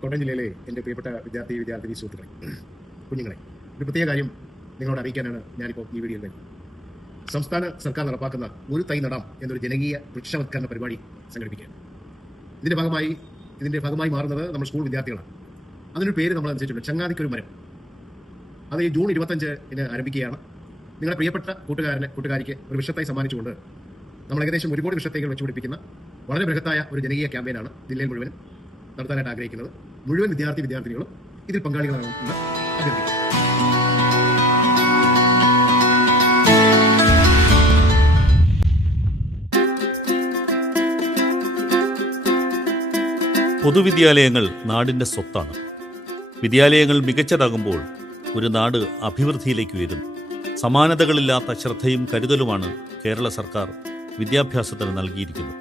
കോട്ടയം ജില്ലയിലെ എന്റെ പ്രിയപ്പെട്ട വിദ്യാർത്ഥി വിദ്യാർത്ഥിനി സുഹൃത്തുക്കളെ കുഞ്ഞുങ്ങളെ ഒരു പ്രത്യേക കാര്യം നിങ്ങളോട് അറിയിക്കാനാണ് ഞാനിപ്പോൾ ഈ വീഡിയോയിൽ വരുന്നത്. സംസ്ഥാന സർക്കാർ നടപ്പാക്കുന്ന ഒരു തൈ നടാം എന്നൊരു ജനകീയ വൃക്ഷവത്കരണ പരിപാടി സംഘടിപ്പിക്കുക ഇതിന്റെ ഭാഗമായി ഇതിന്റെ ഭാഗമായി മാറുന്നത് നമ്മൾ സ്കൂൾ വിദ്യാർത്ഥികളാണ്. അതിനൊരു പേര് നമ്മൾ അനുസരിച്ചിട്ടുണ്ട് ചങ്ങാതിക്കൊരു മരം. അത് ഈ ജൂൺ ഇരുപത്തഞ്ചിന് ആരംഭിക്കുകയാണ്. നിങ്ങളുടെ പ്രിയപ്പെട്ട കൂട്ടുകാരന് കൂട്ടുകാരിക്ക് ഒരു വിഷത്തായി സമ്മാനിച്ചുകൊണ്ട് നമ്മൾ ഏകദേശം ഒരു കോടി വിഷത്തേക്ക് വെച്ചുപിടിപ്പിക്കുന്ന വളരെ ബൃഹത്തായ ഒരു ജനകീയ ക്യാമ്പയിനാണ് ജില്ലയിൽ മുഴുവൻ നടത്താനായിട്ട് ആഗ്രഹിക്കുന്നത് മുഴുവൻ വിദ്യാർത്ഥി വിദ്യാർത്ഥിനികളും ഇതിൽ അഭ്യർത്ഥിക്കുന്നു. പൊതുവിദ്യാലയങ്ങൾ നാടിന്റെ സ്വത്താണ്. വിദ്യാലയങ്ങൾ മികച്ചതാകുമ്പോൾ ഒരു നാട് അഭിവൃദ്ധിയിലേക്ക് ഉയരുന്നു സമാനതകളില്ലാത്ത ശ്രദ്ധയും കരുതലുമാണ് കേരള സർക്കാർ വിദ്യാഭ്യാസത്തിന് നൽകിയിരിക്കുന്നത്.